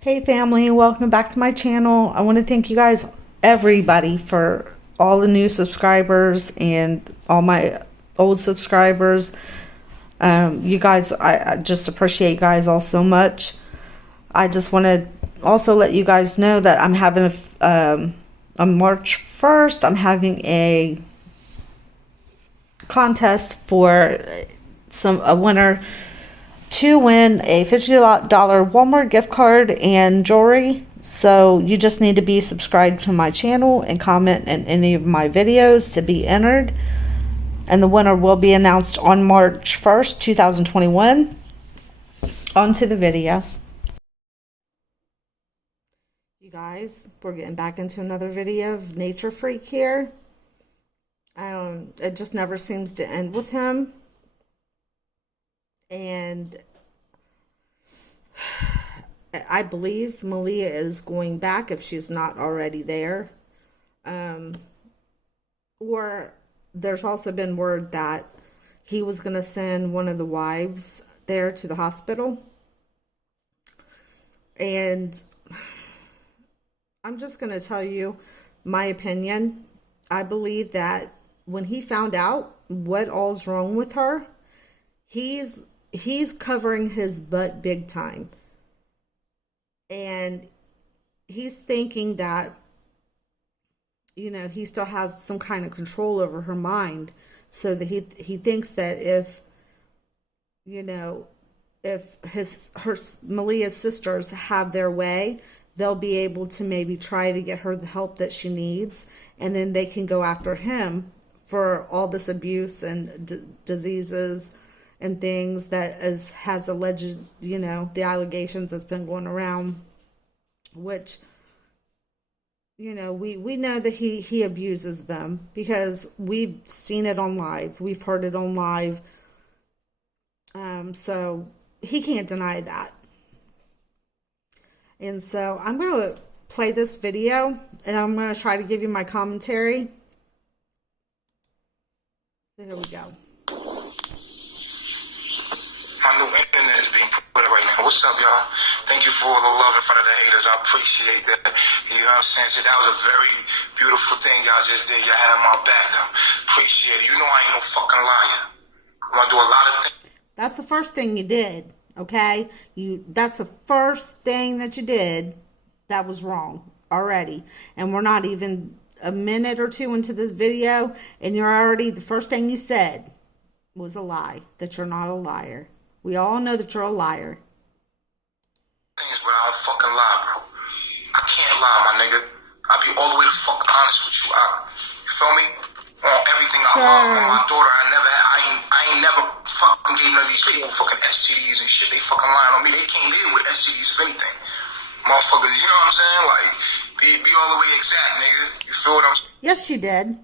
Hey family, welcome back to my channel. I want to thank you guys, everybody, for all the new subscribers and all my old subscribers. You guys, I just appreciate you guys all so much. I just want to also let you guys know that I'm having on March 1st, I'm having a contest for a winner to win a $50 Walmart gift card and jewelry. So you just need to be subscribed to my channel and comment in any of my videos to be entered. And the winner will be announced on March 1st, 2021. On to the video. You guys, we're getting back into another video of Nature Freak here. It just never seems to end with him. And I believe Malia is going back if she's not already there. Or there's also been word that he was going to send one of the wives there to the hospital. And I'm just going to tell you my opinion. I believe that when he found out what all's wrong with her, he's covering his butt big time. And he's thinking that, you know, he still has some kind of control over her mind. So that he thinks that if, you know, if Malia's sisters have their way, they'll be able to maybe try to get her the help that she needs. And then they can go after him for all this abuse and diseases and things that has alleged, you know, the allegations that's been going around, which, you know, we know that he abuses them because we've seen it on live. We've heard it on live. So he can't deny that. And so I'm going to play this video and I'm going to try to give you my commentary. So here we go. My new internet is being put up right now. What's up, y'all? Thank you for all the love in front of the haters. I appreciate that. You know what I'm saying? So that was a very beautiful thing y'all just did. Y'all had my back. Appreciate it. You know I ain't no fucking liar. I'm gonna do a lot of things. That's the first thing you did, okay? That's the first thing that you did that was wrong already. And we're not even a minute or two into this video, and you're already, the first thing you said was a lie, that you're not a liar. We all know that you're a liar. Things, but I don't fucking lie, bro. I can't lie, my nigga. I'll be all the way the fuck honest with you. You feel me? On everything I love, on my daughter, I ain't never fucking gave none of these people fucking STDs and shit. They fucking lying on me. They came in with STDs, if anything. Motherfuckers, you know what I'm saying? Like, be all the way exact, nigga. You feel what I'm saying? Yes, you did.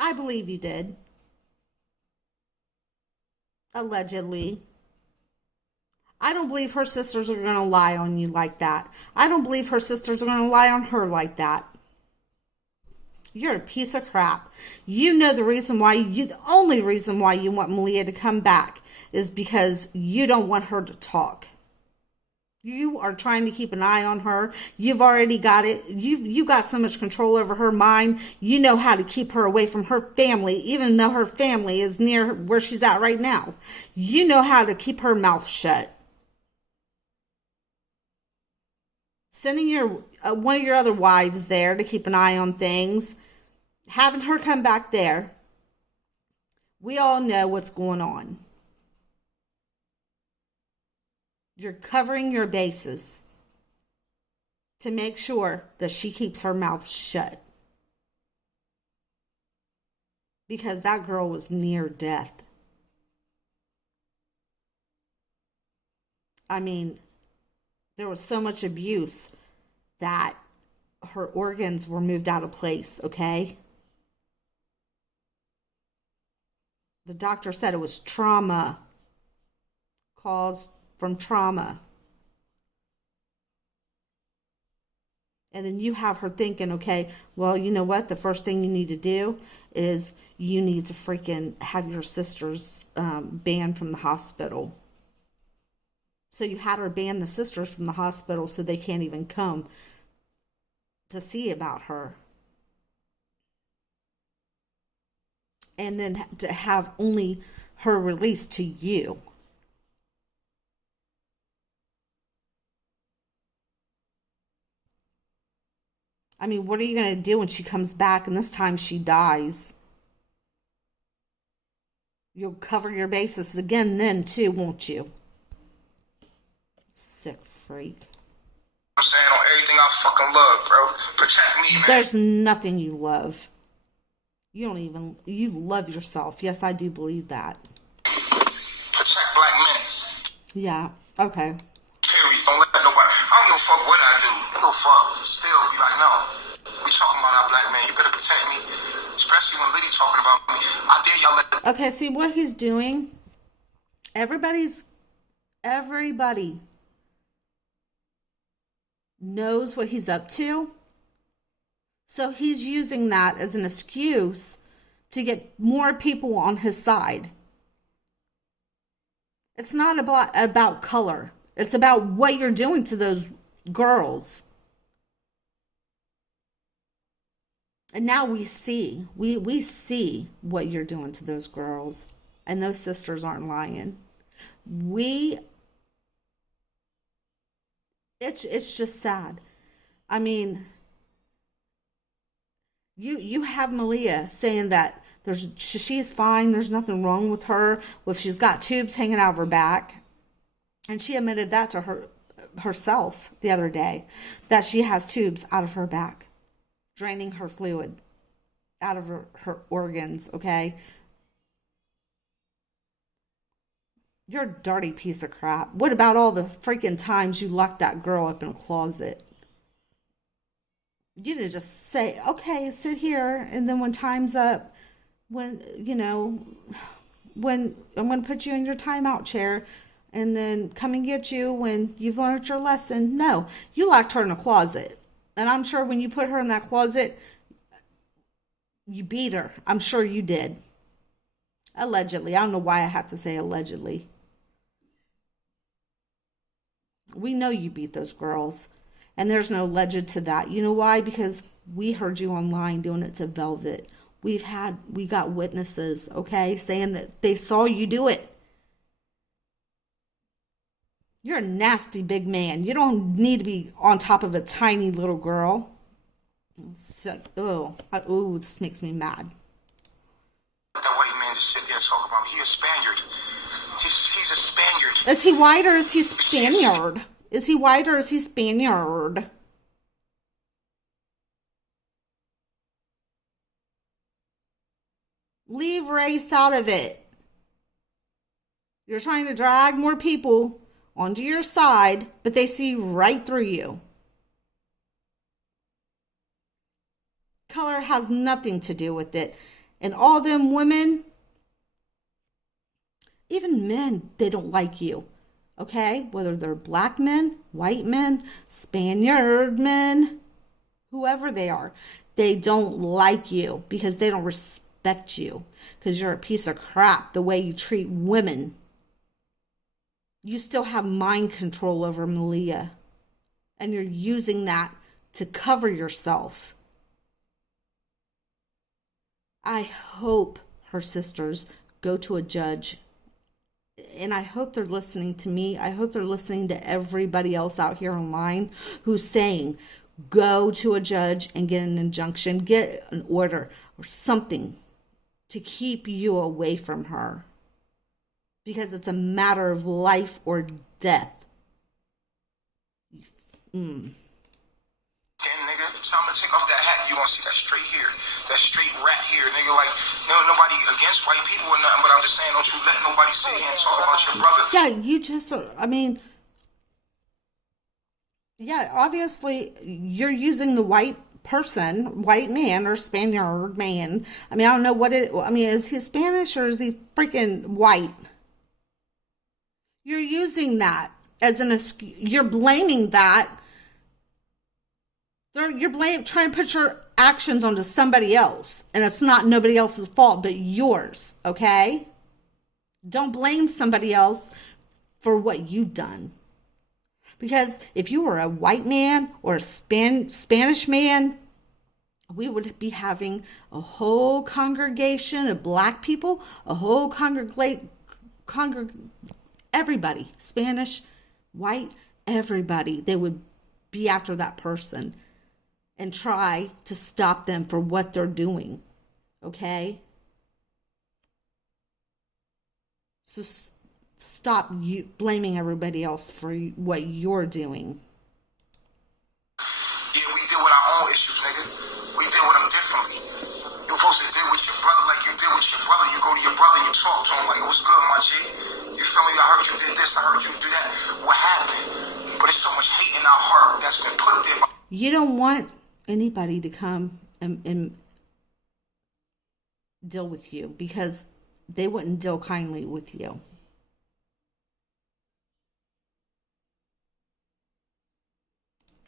I believe you did. Allegedly. I don't believe her sisters are going to lie on you like that. I don't believe her sisters are going to lie on her like that. You're a piece of crap. You know the only reason why you want Malia to come back is because you don't want her to talk. You are trying to keep an eye on her. You've already got it. You got so much control over her mind. You know how to keep her away from her family, even though her family is near where she's at right now. You know how to keep her mouth shut. Sending one of your other wives there to keep an eye on things, having her come back there. We all know what's going on. You're covering your bases to make sure that she keeps her mouth shut. Because that girl was near death. I mean, there was so much abuse that her organs were moved out of place, okay? The doctor said it was trauma, caused from trauma. And then you have her thinking, okay, well, you know what? The first thing you need to do is you need to freaking have your sisters banned from the hospital. So you had her ban the sisters from the hospital so they can't even come to see about her. And then to have only her released to you. I mean, what are you going to do when she comes back and this time she dies? You'll cover your bases again then too, won't you? Sick freak. I'm saying on everything I fucking love, bro. Protect me, man. There's nothing you love. You love yourself. Yes, I do believe that. Protect black men. Yeah, okay. Period. Don't let nobody, I don't give a fuck what I do. I don't give a fuck. Still be like, no. We talking about our black man. You better protect me. Especially when Liddy talking about me. I dare y'all let. Okay, see what he's doing? Everybody knows what he's up to. So he's using that as an excuse to get more people on his side. It's not about color. It's about what you're doing to those girls. And now we see. We see what you're doing to those girls. And those sisters aren't lying. It's just sad. I mean, you have Malia saying that she's fine, there's nothing wrong with her, if she's got tubes hanging out of her back. And she admitted that to herself the other day, that she has tubes out of her back, draining her fluid out of her organs, okay? You're a dirty piece of crap. What about all the freaking times you locked that girl up in a closet? You didn't just say, okay, sit here, and then when time's up, when I'm going to put you in your timeout chair, and then come and get you when you've learned your lesson. No, you locked her in a closet. And I'm sure when you put her in that closet, you beat her. I'm sure you did. Allegedly. I don't know why I have to say allegedly. We know you beat those girls. And there's no alleged to that. You know why? Because we heard you online doing it to Velvet. We got witnesses, okay, saying that they saw you do it. You're a nasty big man. You don't need to be on top of a tiny little girl. So, this makes me mad. That white man just sit there and talk about me. He's a Spaniard. He's a Spaniard. Is he white or is he Spaniard? Is he white or is he Spaniard? Leave race out of it. You're trying to drag more people onto your side, but they see right through you. Color has nothing to do with it. And all them women, even men, they don't like you. Okay? Whether they're black men, white men, Spaniard men, whoever they are, they don't like you because they don't respect you because you're a piece of crap the way you treat women. You still have mind control over Malia, and you're using that to cover yourself. I hope her sisters go to a judge, and I hope they're listening to me. I hope they're listening to everybody else out here online who's saying, go to a judge and get an injunction, get an order or something to keep you away from her. Because it's a matter of life or death. Then, nigga, so I'm gonna take off that hat. You gonna see that straight here, that straight rat here, nigga. Like, no, nobody against white people or nothing, but I'm just saying, don't you let nobody sit here and talk about your brother. Yeah, you just, I mean, yeah, obviously you're using the white person, white man or Spaniard man. I mean, I don't know is he Spanish or is he freaking white? You're using that as an excuse. You're blaming that. You're trying to put your actions onto somebody else. And it's not nobody else's fault but yours, okay? Don't blame somebody else for what you've done. Because if you were a white man or a Spanish man, we would be having a whole congregation of black people, a whole everybody, Spanish, white, everybody. They would be after that person and try to stop them for what they're doing. Okay? So stop you blaming everybody else for what you're doing. Yeah, we deal with our own issues, nigga. We deal with them differently. You supposed to deal with your brother like you deal with your brother. You go to your brother, you talk to him like, what's good, my G? You feel me? I heard you did this, I heard you do that. What happened? But it's so much hate in our heart that's been put there. You don't want anybody to come and deal with you, because they wouldn't deal kindly with you.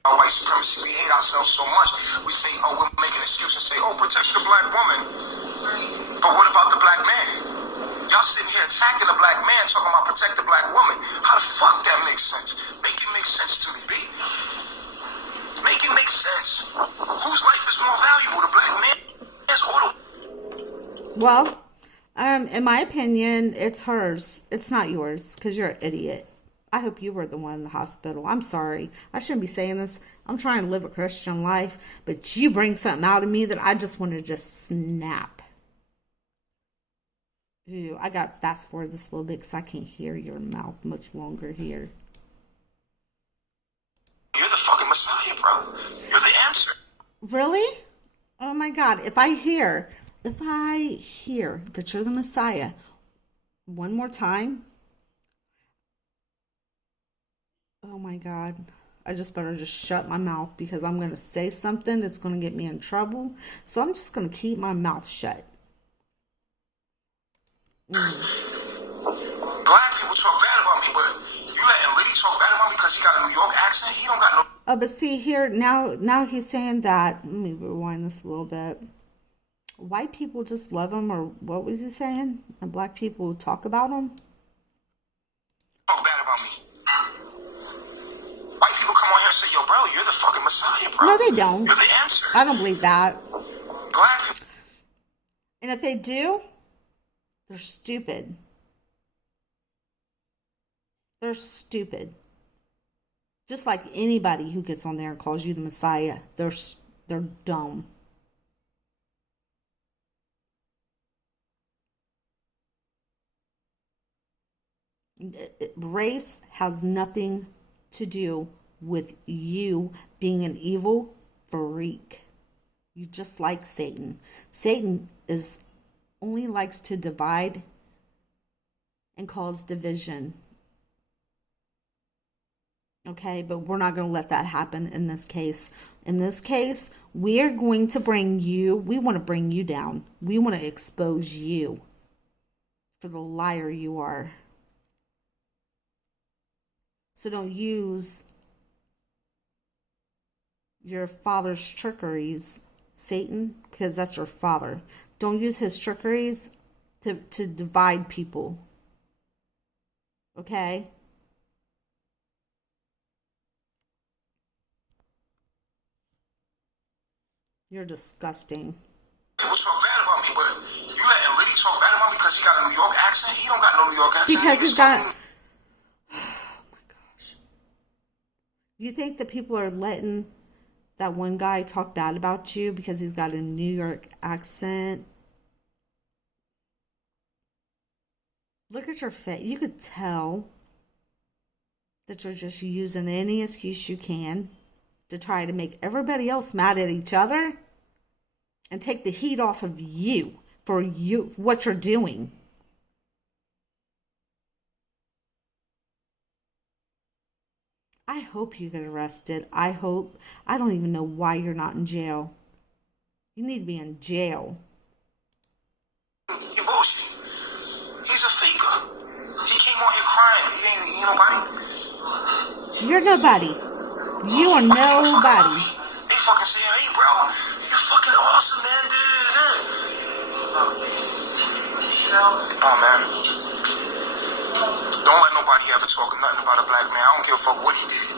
Our white supremacy, we hate ourselves so much. We say, oh, we're making excuses, say, oh, protect the black woman. But what about the black man? Y'all sitting here attacking the black man, talking about protect the black woman. How the fuck that makes sense? Make it make sense to me, B. Make it make sense. Whose life is more valuable, the black man's or the... Well, in my opinion, it's hers. It's not yours, because you're an idiot. I hope you were the one in the hospital. I'm sorry. I shouldn't be saying this. I'm trying to live a Christian life, but you bring something out of me that I just want to just snap. Ew, I got to fast forward this a little bit because I can't hear your mouth much longer here. You're the fucking Messiah, bro. You're the answer. Really? Oh my God. If I hear that you're the Messiah one more time, oh my God, I just better just shut my mouth, because I'm going to say something that's going to get me in trouble. So I'm just going to keep my mouth shut. Black people talk bad about me, but you letting Liddy talk bad about me because he got a New York accent? He don't got no... Oh, but see here, now he's saying that, let me rewind this a little bit. White people just love him, or what was he saying? And black people talk about him? Talk bad about me. White people come on here and say, yo, bro, you're the fucking Messiah, bro. No, they don't. You're the answer. I don't believe that. Black people... And if they do, they're stupid. They're stupid. Just like anybody who gets on there and calls you the Messiah, they're dumb. Race has nothing to do with you being an evil freak. You just like Satan. Satan only likes to divide and cause division. Okay, but we're not going to let that happen in this case. In this case, we are going to we want to bring you down. We want to expose you for the liar you are. So don't use your father's trickeries, Satan, because that's your father. Don't use his trickeries to divide people. Okay? You're disgusting. People talk bad about me, but you letting Liddy talk bad about me because he got a New York accent? He don't got no New York accent. Because he's got... Oh my gosh. You think that people are letting that one guy talk bad about you because he's got a New York accent? Look at your face. You could tell that you're just using any excuse you can to try to make everybody else mad at each other and take the heat off of you for what you're doing. I hope you get arrested. I don't even know why you're not in jail. You need to be in jail. He bullshit. He's a faker. He came on here crying. He ain't nobody. You're nobody. You are nobody. They fucking say, hey, bro, you're fucking awesome, man. Oh, man. Don't let nobody ever talk nothing about a black man. I don't give a fuck what he did.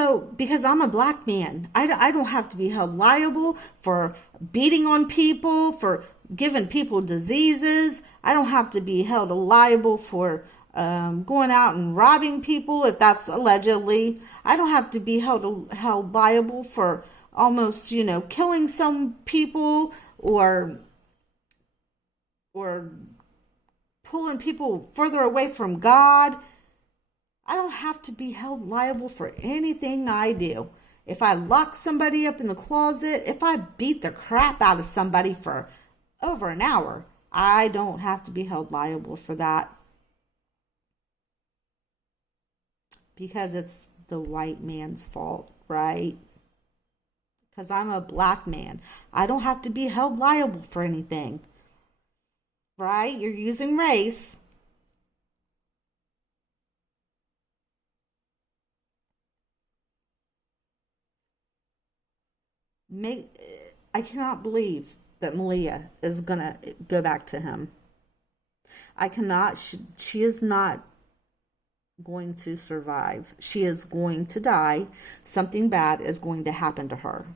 So, because I'm a black man, I don't have to be held liable for beating on people, for giving people diseases. I don't have to be held liable for going out and robbing people, if that's allegedly. I don't have to be held liable for almost, killing some people or pulling people further away from God. I don't have to be held liable for anything I do. If I lock somebody up in the closet, if I beat the crap out of somebody for over an hour, I don't have to be held liable for that. Because it's the white man's fault, right? Because I'm a black man. I don't have to be held liable for anything. Right? You're using race. I cannot believe that Malia is going to go back to him. I cannot. She is not going to survive. She is going to die. Something bad is going to happen to her.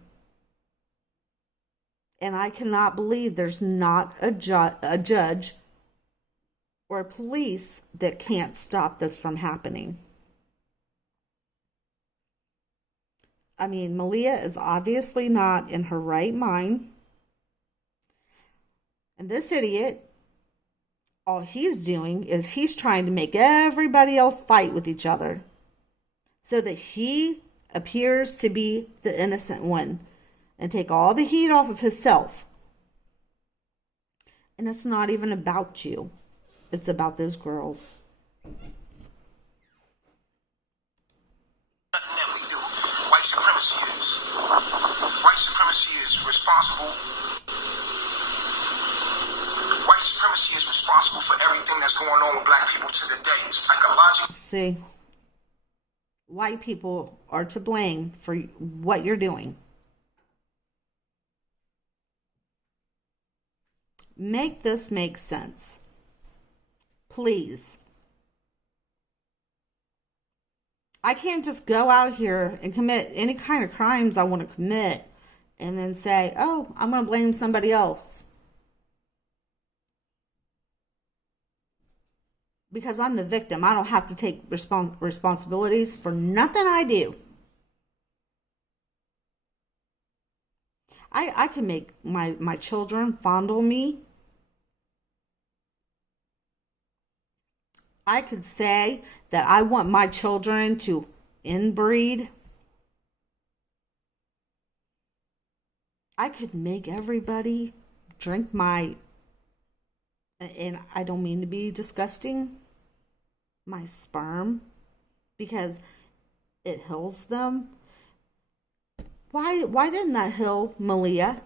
And I cannot believe there's not a judge or a police that can't stop this from happening. I mean, Malia is obviously not in her right mind. And this idiot, all he's doing is he's trying to make everybody else fight with each other so that he appears to be the innocent one and take all the heat off of himself. And it's not even about you. It's about those girls. White supremacy is responsible for everything that's going on with black people to the day. Psychologically. See, white people are to blame for what you're doing. Make this make sense. Please. I can't just go out here and commit any kind of crimes I want to commit and then say, oh, I'm going to blame somebody else. Because I'm the victim. I don't have to take responsibilities for nothing I do. I can make my children fondle me. I could say that I want my children to inbreed. I could make everybody drink my, and I don't mean to be disgusting, my sperm, because it heals them. Why didn't that heal Malia?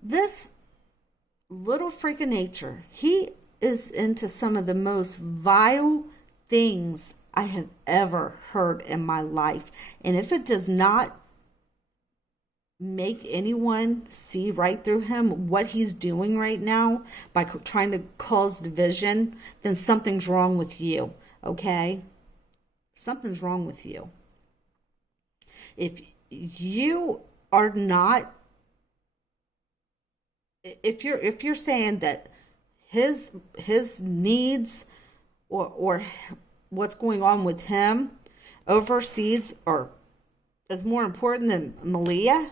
This little freak of nature, he is into some of the most vile things I have ever heard in my life. And if it does not make anyone see right through him what he's doing right now by trying to cause division, then something's wrong with you, okay? Something's wrong with you. If you are not, if you're saying that his needs or what's going on with him overseas or is more important than Malia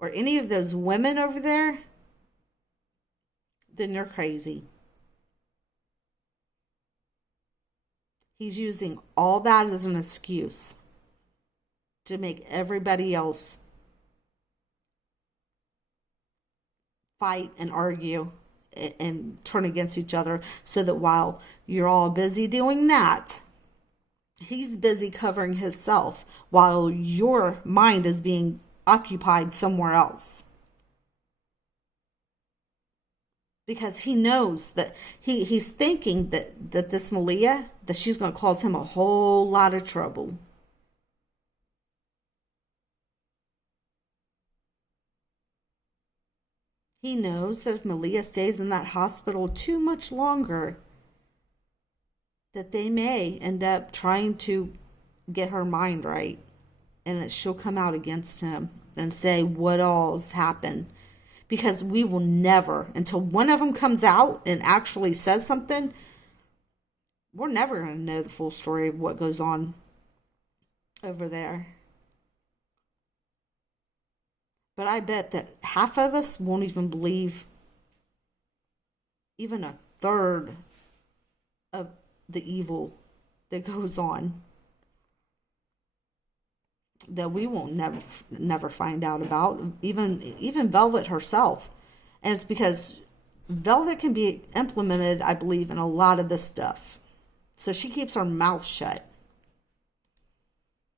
or any of those women over there, then you're crazy. He's using all that as an excuse to make everybody else fight and argue and turn against each other, so that while you're all busy doing that, he's busy covering himself while your mind is being occupied somewhere else. Because he knows that he's thinking that this Malia, that she's going to cause him a whole lot of trouble. He knows that if Malia stays in that hospital too much longer, that they may end up trying to get her mind right, and that she'll come out against him and say what all's happened. Because we will never, until one of them comes out and actually says something, we're never going to know the full story of what goes on over there. But I bet that half of us won't even believe even a third of the evil that goes on, that we won't never find out about, even Velvet herself. And it's because Velvet can be implemented, I believe, in a lot of this stuff. So she keeps her mouth shut.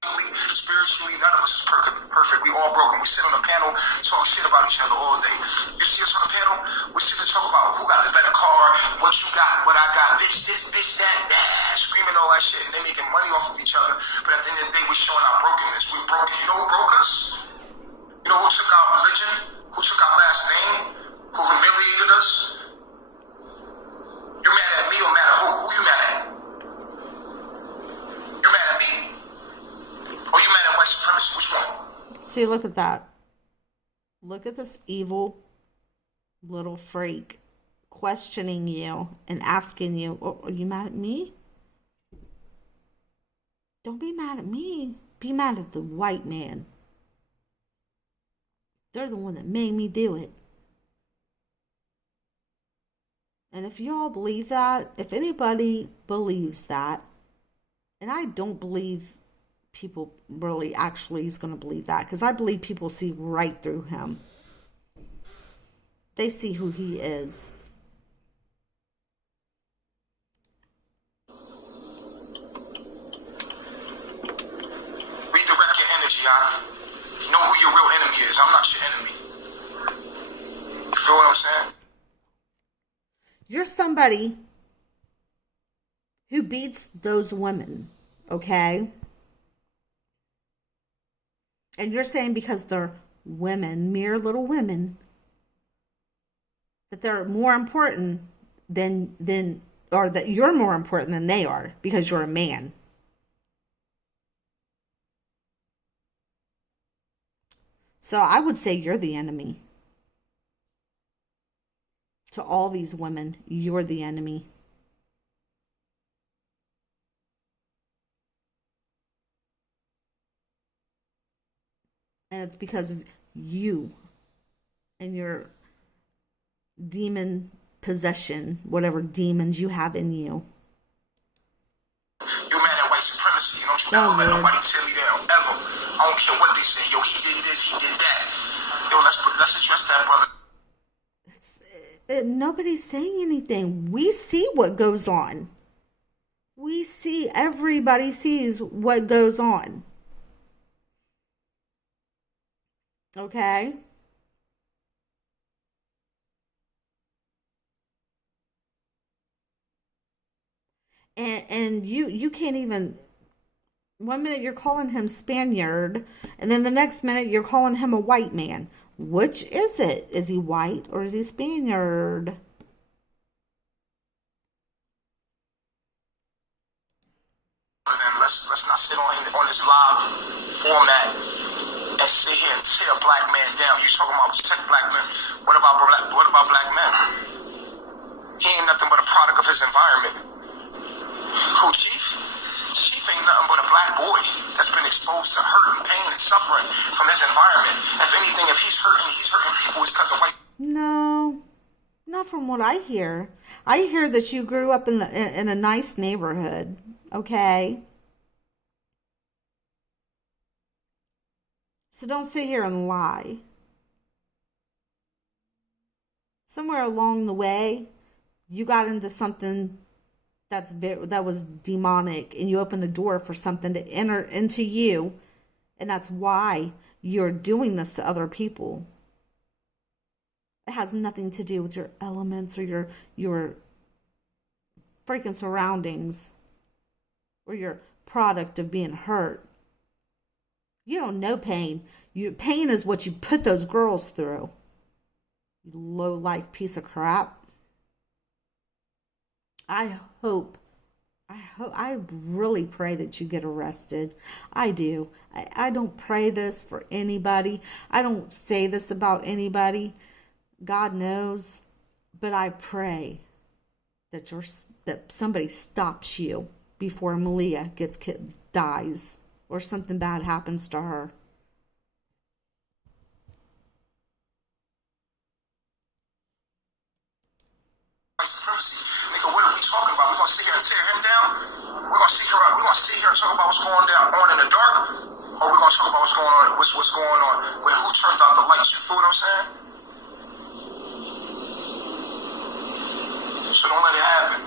Spiritually, none of us is perfect. We all broken. We sit on a panel, talk shit about each other all day. You see us on the panel, we sit and talk about who got the better car, what you got, what I got, bitch this, bitch that, screaming all that shit, and they making money off of each other. But at the end of the day, we're showing our brokenness. We're broken. You know who broke us? You know who took our religion? Who took our last name? Who humiliated us? You mad at me or mad at who? Who you mad at? You mad at me? Or you mad at white supremacy? Which one? See, look at that. Look at this evil little freak questioning you and asking you, oh, are you mad at me? Don't be mad at me. Be mad at the white man. They're the one that made me do it. And if y'all believe that, if anybody believes that, and I don't believe people really actually is going to believe that, because I believe people see right through him. They see who he is. Redirect your energy, know who your real enemy is. I'm not your enemy. You feel what I'm saying? You're somebody who beats those women, okay? And you're saying because they're women, mere little women, that they're more important than or that you're more important than they are because you're a man. So I would say you're the enemy. To all these women, you're the enemy. And it's because of you and your demon possession, whatever demons you have in you. You mad at white supremacy. You don't ever let nobody tear me down, ever. I don't care what they say. Yo, he did this, he did that. Yo, let's address that, brother. Nobody's saying anything. We see what goes on. We see, everybody sees what goes on. Okay? And you can't even, one minute you're calling him Spaniard, and then the next minute you're calling him a white man. Which is it? Is he white or is he Spaniard? And let's not sit on this live format and sit here and tear a black man down. You talking about protect black men? What about black men? He ain't nothing but a product of his environment. Who, Chief? Chief ain't nothing but a black boy that's been exposed to hurt and pain and suffering from his environment. If anything, if he's hurting people, it's because of white. No, not from what I hear. I hear that you grew up in a nice neighborhood. Okay. So don't sit here and lie. Somewhere along the way, you got into something that was demonic, and you opened the door for something to enter into you, and that's why you're doing this to other people. It has nothing to do with your elements or your freaking surroundings or your product of being hurt. You don't know pain. Pain is what you put those girls through. You low-life piece of crap. I I really pray that you get arrested. I do. I don't pray this for anybody. I don't say this about anybody. God knows. But I pray that somebody stops you before Malia dies or something bad happens to her. Supremacy. Nigga, what are we talking about? We gonna sit here and tear him down? We gonna sit here and talk about what's going on in the dark? Or we gonna talk about what's going on with who turned out the lights? You feel what I'm saying? So don't let it happen.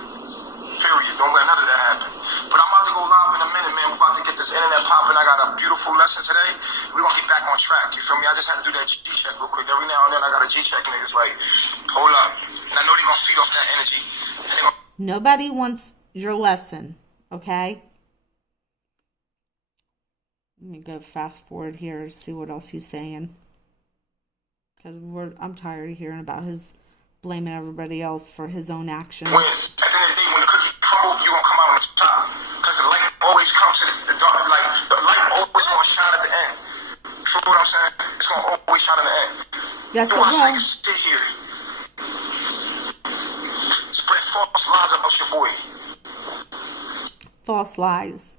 Period. Don't let none of that happen. But I'm about to go live in a minute, man. We're about to get this internet popping. I got a beautiful lesson today. We're gonna get back on track. You feel me? I just had to do that G-check real quick. Every now and then I gotta G-check niggas like, hold up. And I know they're gonna feed off that energy. Nobody wants your lesson, okay? Let me go fast forward here and see what else he's saying. Because I'm tired of hearing about his blaming everybody else for his own actions. When, at the end of the day, when the cookie crumble, you're gonna come out on the top. Because the light always comes to the dark. Like, the light always gonna shine at the end. You feel what I'm saying? It's gonna always shine at the end. Yes, it will. Niggas sit here. Spread false lies about your boy. False lies.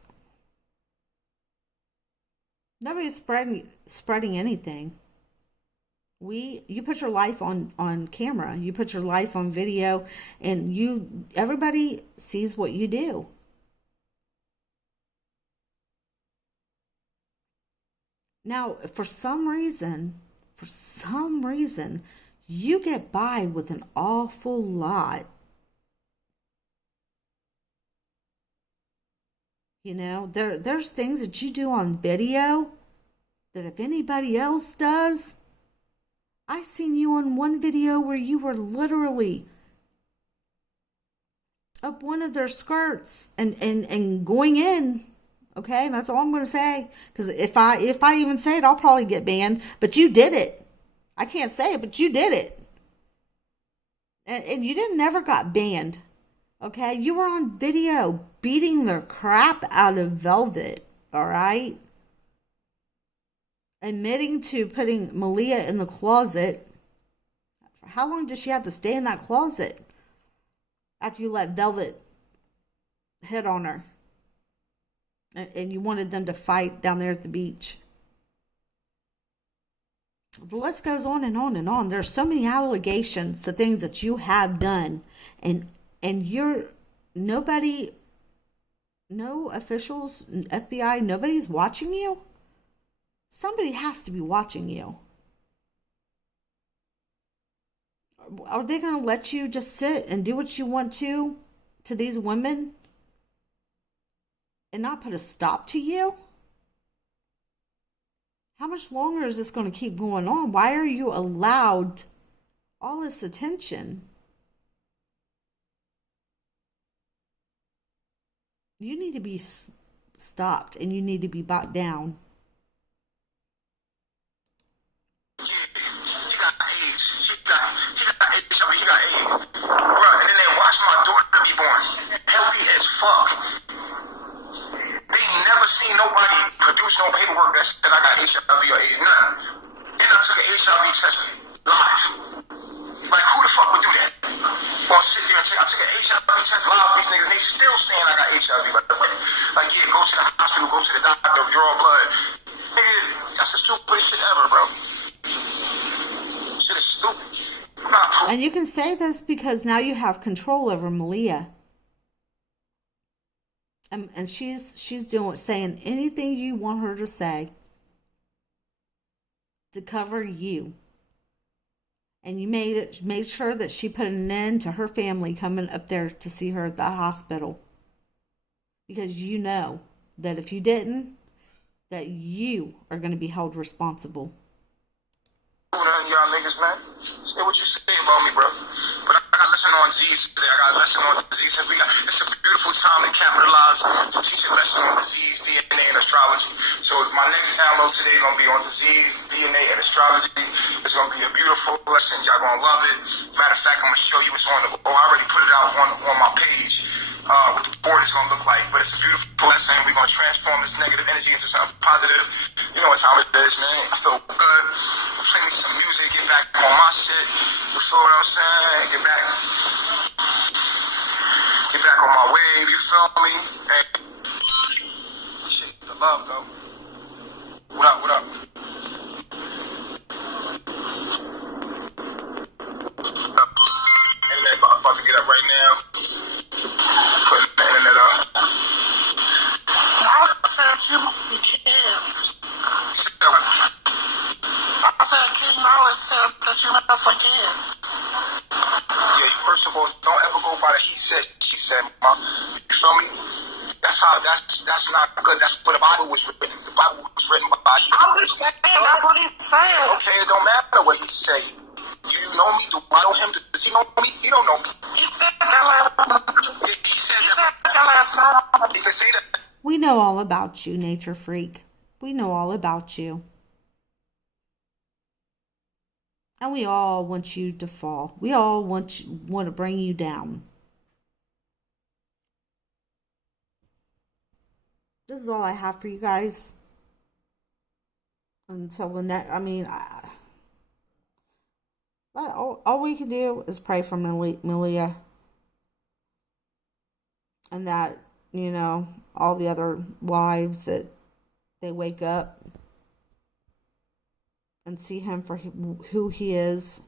Nobody's spreading anything. You put your life on camera. You put your life on video, and everybody sees what you do. Now, for some reason, you get by with an awful lot. You know, there's things that you do on video that if anybody else does, I seen you on one video where you were literally up one of their skirts and going in. Okay, that's all I'm going to say. Because if I even say it, I'll probably get banned. But you did it. I can't say it, but you did it. And you never got banned. Okay, you were on video beating the crap out of Velvet. All right. Admitting to putting Malia in the closet. How long does she have to stay in that closet after you let Velvet hit on her? And you wanted them to fight down there at the beach. The list goes on and on and on. There's so many allegations to things that you have done. And nobody, no officials, FBI, nobody's watching you. Somebody has to be watching you. Are they going to let you just sit and do what you want to these women and not put a stop to you? How much longer is this going to keep going on? Why are you allowed all this attention? You need to be stopped and you need to be brought down. Yeah, he got AIDS. He got HIV. He got AIDS. Bro, and then they watched my daughter be born. Healthy as fuck. They ain't never seen nobody produce no paperwork that said I got HIV or AIDS. None. Then I took an HIV test live. Like, who the fuck would do that? Or sit there and say, I took an HIV test live for these niggas, and they still saying I got HIV. Like, yeah, go to the hospital, go to the doctor, draw blood. Nigga, that's the stupidest shit ever, bro. Shit is stupid. And you can say this because now you have control over Malia. And she's saying anything you want her to say to cover you. And you made sure that she put an end to her family coming up there to see her at that hospital. Because you know that if you didn't, that you are going to be held responsible. Y'all niggas, man. Say what you say about me, bro. But I got a lesson on disease today. I got a lesson on disease. It's a beautiful time to capitalize to teach a lesson on disease, DNA, and astrology. So my next download today is going to be on disease, DNA, and astrology. It's going to be a beautiful lesson. Y'all going to love it. Matter of fact, I'm going to show you what's on the... Oh, I already put it out on my page. what the board is going to look like. But it's a beautiful lesson. We're going to transform this negative energy into something positive. You know what time it is, man. I feel good. Play me some music, get back on my shit. You feel what I'm saying? Get back on my wave, you feel me? Hey. Shit, the love, though. What up, what up? Internet about to get up right now. Putting the internet up. I said you kids. I said King always said that you mess with kids. Yeah, first of all, don't ever go by the he said, she said, Mom. You feel me? That's not good. That's what the Bible was written. The Bible was written by you. I'm just saying, that's what he said. Okay, it don't matter what he say. You know me? Do I know him? Does he know me? He don't know me. He said that last night. He can say that. We know all about you, nature freak. We know all about you. And we all want you to fall. We all want to bring you down. This is all I have for you guys. Until the next, all we can do is pray for Malia. And that, all the other wives, that they wake up and see him for who he is.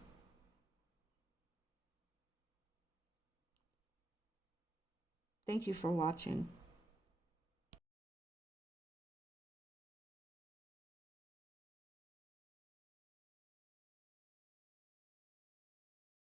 Thank you for watching.